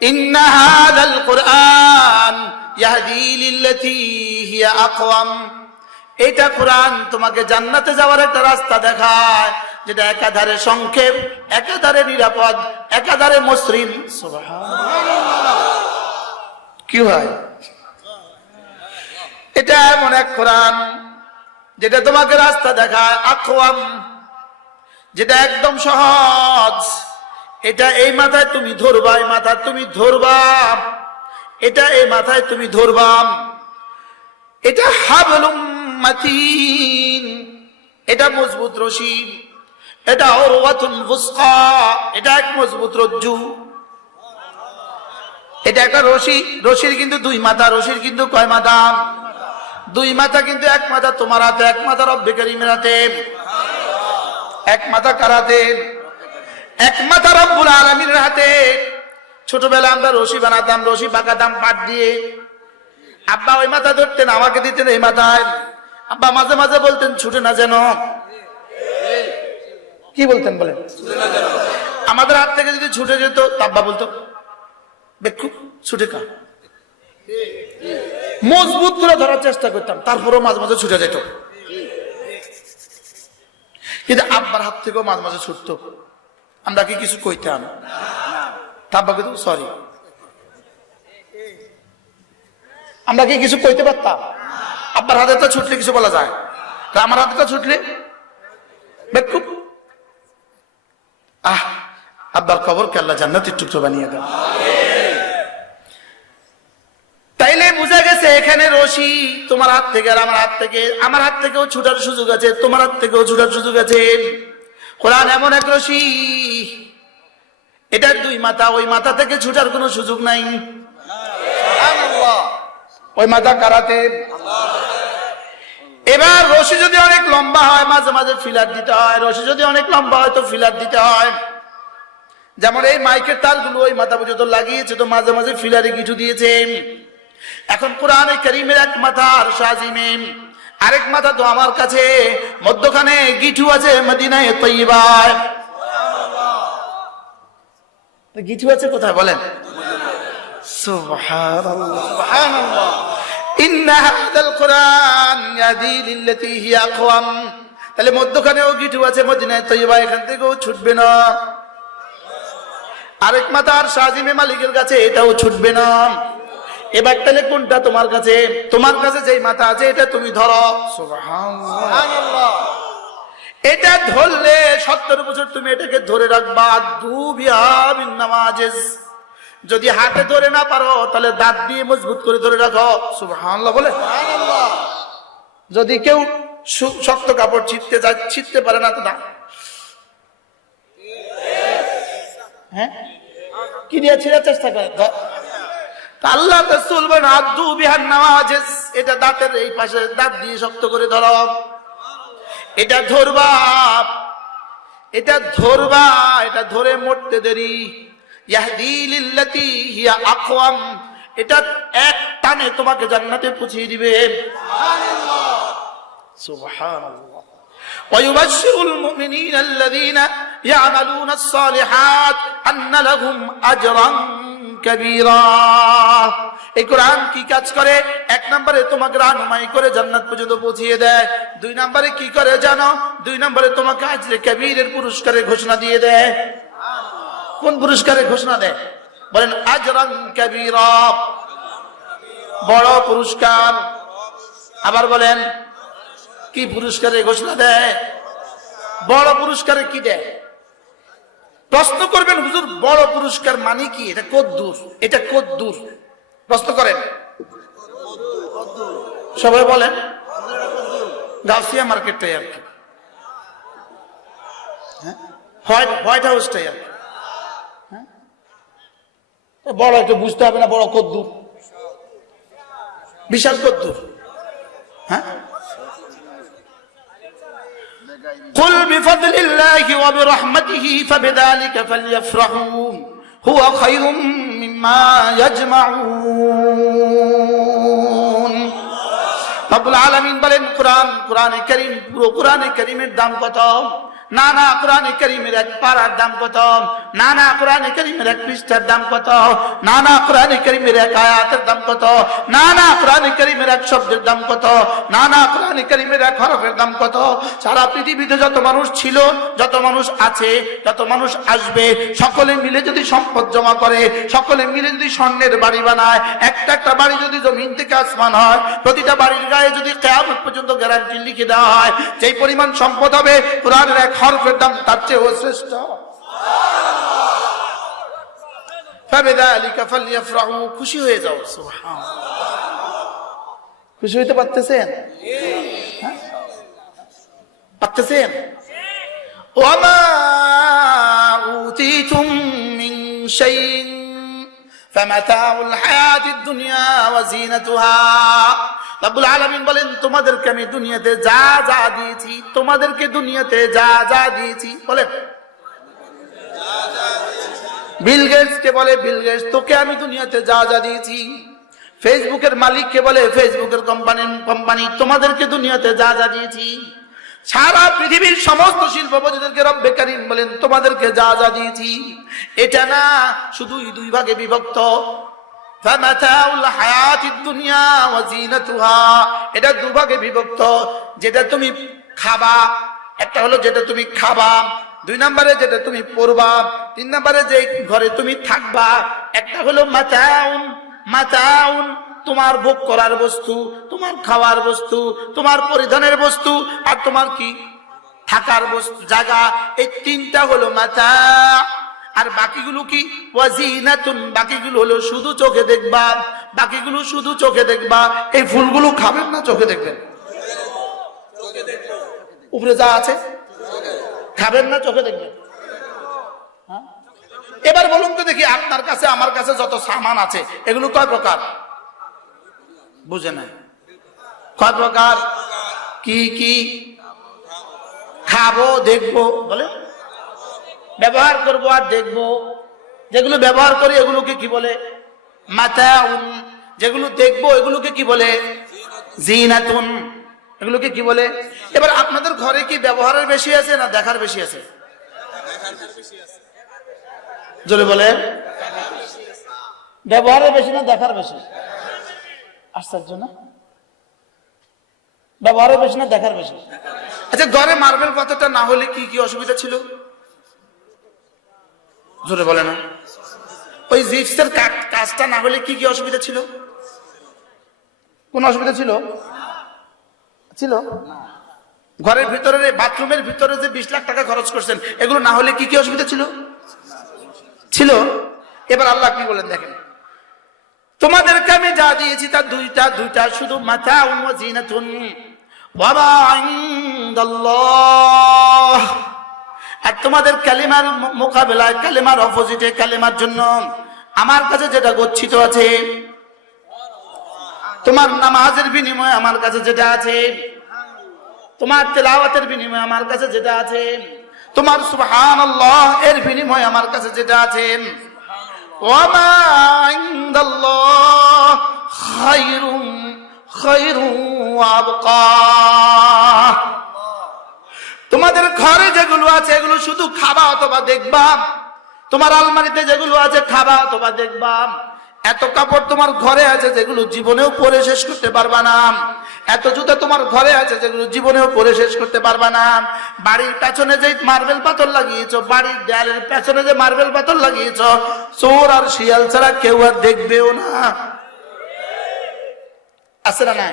إن هذا القرآن يهدي للتي هي أقوم এটা কোরআন তোমাকে জান্নাতে যাওয়ার একটা রাস্তা দেখায় যেটা একাধারে সংক্ষেপ একাধারে নিরাপদ একাধারে মসৃণ কি হয় এটা এমন এক কোরআন যেটা তোমাকে রাস্তা দেখায় আখওয়াম যেটা একদম সহজ এটা এই মাথায় তুমি ধরবা, এই মাথায় তুমি ধরবা। এটা এই মাথায় তুমি ধরবা। এটা হাবলুম এটা মজবুত রশি এটা ওরওয়াতুন ফুসকা, এটা এক মজবুত রজ্জু। এটা একটা রশি, রশির কিন্তু দুই মাথা, রশির কিন্তু কয় মাথা? দুই মাথা কিন্তু এক মাথা তোমার হাতে, এক মাথা রব্বে করিমের হাতে। এক মাথা কারাতে এক মাথা রব্বুল আলমীর হাতে। ছোটবেলা আমরা রশি বানাতাম, রশি পাকাতাম, পাট দিয়ে। আব্বা ওই মাথা ধরতেন, আমাকে দিতেন এই মাথায়। আব্বা মাঝে মাঝে বলতেন, ছুটে না যেন। কি বলতেন বলেন? আমাদের হাত থেকে যদি ছুটে যেত আব্বা বলতো বেক্ষু ছুটে কা। মজবুত করে ধরার চেষ্টা করতাম, তারপরেও মাঝে মাঝে ছুটে যেত। কিন্তু আব্বার হাত থেকেও মাঝে মাঝে ছুটতো। আমরা কি কিছু কইতাম? তা আব্বা কিন্তু সরি আমরা কি কিছু কইতে পারতাম? আব্বার হাতে তো ছুটলে কিছু বলা যায়। তা আমার হাতে তো ছুটলে? আহ, আব্বার কবর আল্লাহ জান্নাতের টুকরো বানিয়ে দেন। তাইলে বোঝা গেছে এখানে রশি তোমার হাত থেকে আর আমার হাত থেকে। আমার হাত থেকেও ছুটার সুযোগ আছে, তোমার হাত থেকেও ছুটার সুযোগ আছে। কোরআন এমন এক রশি। এটার দুই মাথা, ওই মাথা থেকে ছুটার কোনো সুযোগ নাই। ওই মাথা কারাতে এবার রশি যদি অনেক লম্বা হয়, মাঝে মাঝে ফিলার দিতে হয়। রশি যদি অনেক লম্বা হয়, তো ফিলার দিতে হয়। যেমন এই মাইকের তারগুলো ওই মাথা পর্যন্ত লাগিয়েছে, তো মাঝে মাঝে ফিলারে কিছু দিয়েছে। এখন কোরআনে করিমের এক মাথা আর সাজিমে আরেক মাথা তো আমার কাছে, মধ্যখানে গিঠু আছে মদিনায় তৈবায় গিঠু আছে কোথায় বলেন? তাহলে মধ্যখানেও গিঠু আছে এখান থেকেও ছুটবে না। আরেক আর সাজিমে মালিকের কাছে এটাও ছুটবে না। এবার তাহলে কোনটা তোমার কাছে? তোমার কাছে যেই মাথা আছে এটা তুমি ধরো। এটা ধরলে সত্তর বছর তুমি এটাকে ধরে রাখবা। নামাজেস যদি হাতে ধরে না পারো তাহলে দাঁত দিয়ে মজবুত করে ধরে রাখো। সুবহানাল্লাহ বলে? যদি কেউ শক্ত কাপড় ছিটতে যায় ছিটতে পারে না তো না? হ্যাঁ? কি ছিঁড়ার চেষ্টা করে? আল্লাহ রসুল বলেন আদু বিহার নামাজ এটা দাঁতের এই পাশে দাঁত দিয়ে শক্ত করে ধরো এটা ধরবা এটা ধরবা এটা ধরে মরতে দেরি ইয়াহদি লিল্লাতি হিয়া আকওয়াম এটা এক টানে তোমাকে জান্নাতে পৌঁছে দিবে সুবহানাল্লাহ ويبشر المؤمنين الذين يعملون الصالحات أن لهم أجرا কাবীরা। এই কোরআন কি কাজ করে? এক নম্বরে তোমাকে রানুমাই করে জান্নাত পর্যন্ত পৌঁছিয়ে দেয়। দুই নম্বরে কি করে জানো? দুই নম্বরে তোমাকে আজরে কাবীরের পুরস্কারের ঘোষণা দিয়ে দেয়। কোন পুরস্কারের ঘোষণা দেয়? বলেন আজ আজরান কাবীরা। বড় পুরস্কার। আবার বলেন, কি পুরস্কারের ঘোষণা দেয়? বড় পুরস্কারে কি দেয়? প্রশ্ন করবেন, হুজুর, বড় পুরস্কার মানে কি? এটা কদ্দূর এটা কদ্দূর প্রশ্ন করেন। সবাই বলেন। গাউসিয়া মার্কেটটাই আর কি। হ্যাঁ? হোয়াইট হোয়াইট হাউসটাই আর হ্যাঁ? বড় একটু বুঝতে হবে না, বড় কদ্দূর বিশাল কদ্দুর হ্যাঁ? قل بفضل الله وبرحمته فبذلك فليفرحوا هو خير مما يجمعون রব্বুল আলামিন বলেন কোরআন কোরআনে করিম পুরো কোরআনে করিমের দাম কত না না কোরআন করিমের এক পাড়ার দাম কত? না না কোরআন করিমের এক পৃষ্ঠার দাম কত? না না কোরআন করিমের এক আয়াতের দাম কত? না না কোরআন করিমের এক শব্দের দাম কত? না না কোরআন করিমের এক হরফের দাম কত? সারা পৃথিবীতে যত মানুষ ছিল, যত মানুষ আছে, যত মানুষ আসবে, সকলে মিলে যদি সম্পদ জমা করে, সকলে মিলে যদি স্বর্ণের বাড়ি বানায় একটা একটা বাড়ি যদি জমিন থেকে আসমান হয়, প্রতিটা বাড়ির গায়ে যদি কেয়ামত পর্যন্ত গ্যারান্টি লিখে দেওয়া হয়, যেই পরিমাণ সম্পদ হবে, কোরআনের এক হরফের দাম তার চেয়েও শ্রেষ্ঠ فبذلك فليفرحوا খুশি হয়ে যাও সুবহানাল্লাহ খুশি হইতে পারতেছেন হ্যাঁ? পারতেছেন وما أوتيتم من شيء فمتاع الحياة الدنيا وزينتها রব্বুল আলামিন বলেন, তোমাদেরকে আমি দুনিয়াতে যা যা দিয়েছি, তোমাদেরকে দুনিয়াতে যা যা দিয়েছি। বিল গেটস কে বলে? বিল গেটস, তোকে আমি দুনিয়াতে যা যা দিয়েছি। ফেসবুকের মালিককে বলে? ফেসবুকের কোম্পানি কোম্পানি, তোমাদেরকে দুনিয়াতে যা যা দিয়েছি। সারা পৃথিবীর সমস্ত শিল্পপতিদেরকে রব্বে কারিম বলেন, তোমাদেরকে যা যা দিয়েছি। এটা না শুধুই দুই ভাগে বিভক্ত। এটা দুভাগে বিভক্ত। যেটা তুমি খাবা, একটা হলো যেটা তুমি খাবা, দুই নম্বরে যেটা তুমি পড়বা, তিন নম্বরে যে ঘরে তুমি থাকবা, একটা হলো মাতাউন মাতাউন তোমার ভোগ করার বস্তু, তোমার খাওয়ার বস্তু, তোমার পরিধানের বস্তু, আর তোমার কি? থাকার বস্তু, জায়গা। এই তিনটা হলো মাথা আর বাকিগুলো কি? বাকিগুলো হলো শুধু চোখে দেখবা। বাকিগুলো শুধু চোখে দেখবা। এই ফুলগুলো খাবেন না চোখে দেখবেন? উপরে যা আছে, খাবেন না চোখে দেখবেন? হ্যাঁ? এবার বলুন তো দেখি, আপনার কাছে, আমার কাছে যত সামান আছে, এগুলো কয় প্রকার? বুঝে নাই। কয় প্রকার? কি কি? খাব, দেখব, বলে? ব্যবহার করব আর দেখব। যেগুলো ব্যবহার করি এগুলোকে কি বলে? মাতাউন। যেগুলো দেখব এগুলোকে কি বলে? জিনাতুন। এগুলোকে কি বলে? এবার আপনাদের ঘরে কি ব্যবহারের বেশি আছে না দেখার বেশি আছে? বলে ব্যবহারের বেশি না দেখার বেশি? আশ্চর্য না? ব্যবহারের বেশি না দেখার বেশি? আচ্ছা ঘরে মার্বেল পাথরটা না হলে কি কি অসুবিধা ছিল? জোরে বলে না। ওই জিপসের কাজ- কাজটা না হলে কি কি অসুবিধা ছিল? কোন অসুবিধা ছিল? ছিল? ঘরের ভিতরে বাথরুমের ভিতরে যে বিশ লাখ টাকা খরচ করছেন, এগুলো না হলে কি কি অসুবিধা ছিল? ছিল? এবার আল্লাহ কি বলেন দেখেন। তোমাদেরকে আমি যা দিয়েছি তার দুইটা দুইটা শুধু মাথা জিনাতুন। বাবা ইনদাল্লাহ। আর তোমাদের কালিমার মোকাবেলায় কালিমার অপোজিটে কালিমার জন্য আমার কাছে যেটা গচ্ছিত আছে, তোমার নামাজের বিনিময়ে আমার কাছে যেটা আছে, তোমার তেলাওয়াতের বিনিময়ে আমার কাছে যেটা আছে, তোমার সুবহানাল্লাহ এর বিনিময়ে আমার কাছে যেটা আছে। ওয়ামা ইনদাল্লাহ আবকা। তোমাদের ঘরে যেগুলো আছে, এগুলো শুধু খাবা অথবা দেখবা। তোমার আলমারিতে যেগুলো আছে, খাবা অথবা দেখবা। এত কাপড় তোমার ঘরে আছে, যেগুলো জীবনেও পরে শেষ করতে পারবা না। এত জুতা তোমার ঘরে আছে, যেগুলো জীবনেও পরে শেষ করতে পারবা না। বাড়ির পেছনে যে মার্বেল পাথর লাগিয়েছো, বাড়ির দেয়ালের পেছনে যে মার্বেল পাথর লাগিয়েছো, চোর আর শিয়াল ছাড়া কেউ আর দেখবেও না। আছে না নাই?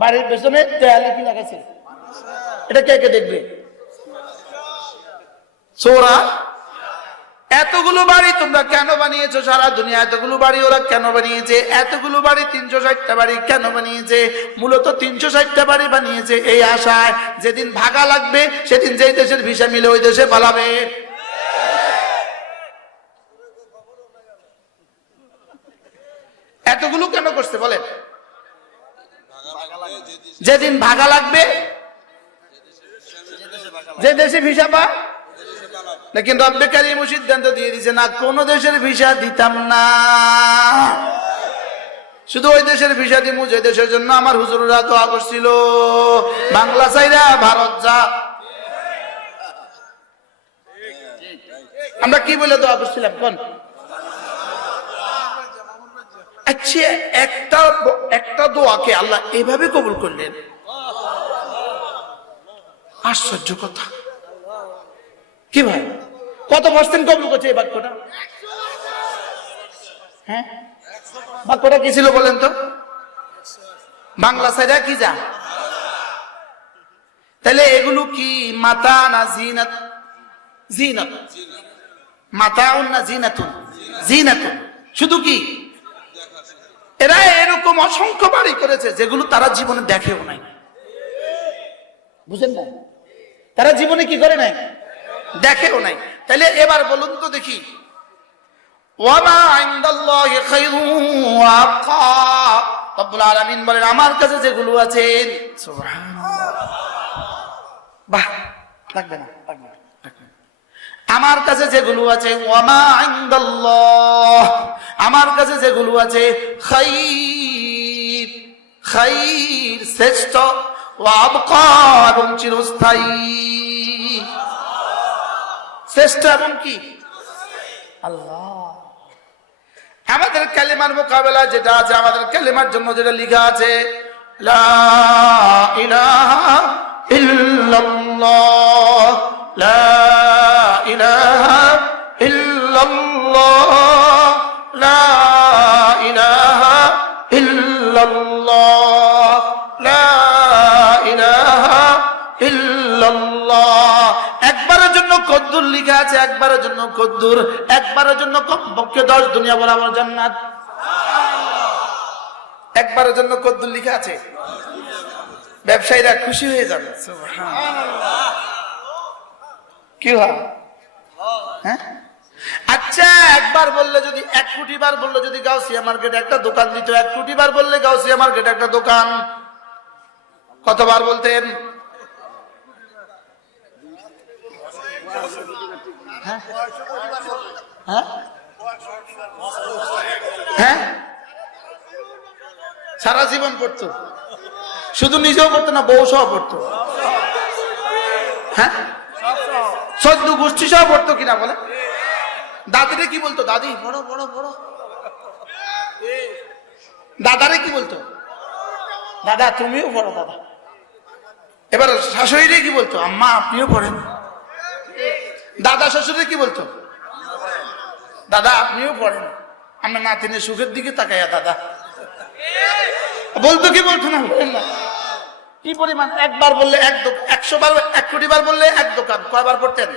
বাড়ির পেছনে দেয়ালে কি লাগাইছে এটা কে কে দেখবে? সোরা, এতগুলো বাড়ি তোমরা কেন বানিয়েছো সারা দুনিয়া? এতগুলো বাড়ি ওরা কেন বানিয়েছে? এতগুলো বাড়ি তিনশো ষাটটা বাড়ি কেন বানিয়েছে? মূলত তিনশো ষাটটা বাড়ি বানিয়েছে এই আশায়। যেদিন ভাগা লাগবে, সেদিন যেই দেশের ভিসা মিলে ওই দেশে পালাবে। এতগুলো কেন করছে বলেন? যেদিন ভাগা লাগবে যে দেশে ভিসা পা কিন্তু রব্বে কারিম সিদ্ধান্ত দিয়ে দিছে না, কোন দেশের ভিসা দিতাম না। শুধু ওই দেশের ভিসা দিব যে দেশের জন্য আমার হুজুরা তো করছিল। বাংলা চাইরা ভারত যা। আমরা কি বলে তো করছিলাম? কোন? আচ্ছা, একটা একটা দোয়াকে আল্লাহ এভাবে কবুল করলেন। আশ্চর্য কথা। কি ভাই? কত পার্সেন্ট কবুল করছে এই বাক্যটা? হ্যাঁ? বাক্যটা কি ছিল বলেন তো? বাংলা সাইডা কি যা? তাহলে এগুলো কি মাতা না জিনাত? জিনাত। মাতাউন না জিনাতুন? জিনাতুন। শুধু কি? এরা এরকম অসংখ্য বাড়ি করেছে যেগুলো তারা জীবনে দেখেও নাই। বুঝেন না? তারা জীবনে কি করে নাই? দেখেও নাই। তাহলে এবার বলুন তো দেখি। বলেন, আমার কাছে যেগুলো আছে না আমার কাছে যেগুলো আছে, ওয়ামা আমার কাছে যেগুলো আছে, খাইর খাইর শ্রেষ্ঠ। এবং চিরস্থায়ী। শ্রেষ্ঠ এবং কি? আল্লাহ। আমাদের ক্যালেমার মোকাবেলা যেটা আছে, আমাদের ক্যালেমার জন্য যেটা লিখা আছে, লা ইলাহা ইল্লাল্লাহ। কদ্দুর লিখা আছে, একবারের জন্য কদ্দুর, একবারের জন্য কমপক্ষে দশ দুনিয়া বরাবর জান্নাত। একবারের জন্য কদ্দুর লিখা আছে। ব্যবসায়ীরা খুশি হয়ে যাবে। কি হ্যাঁ? আচ্ছা একবার বললে যদি, এক কোটি বার বললে যদি গাউসিয়া মার্কেটে একটা দোকান দিত, এক কোটি বার বললে গাউসিয়া মার্কেটে একটা দোকান। কতবার বলতেন? হ্যাঁ? সারা জীবন পড়তো। শুধু নিজেও পড়তো না বউ সহ পড়তো। হ্যাঁ? সদ্য গোষ্ঠী সহ পড়তো কিনা বলে দাদিরে কি বলতো দাদি? বড় বড় বড়। দাদারে কি বলতো? দাদা তুমিও পড়ো দাদা। এবার শাশুড়িরে কি বলতো? আম্মা আপনিও পড়েন। দাদা শ্বশুরে কি বলতো? দাদা, আপনিও পড়েন। আমরা নাতিনের সুখের দিকে তাকাইয়া, দাদা। বলতো কি বলতো না? কি পরিমাণ? একবার বললে এক একশো বার, এক কোটি বার বললে এক দোকান। কয়বার পড়তেন?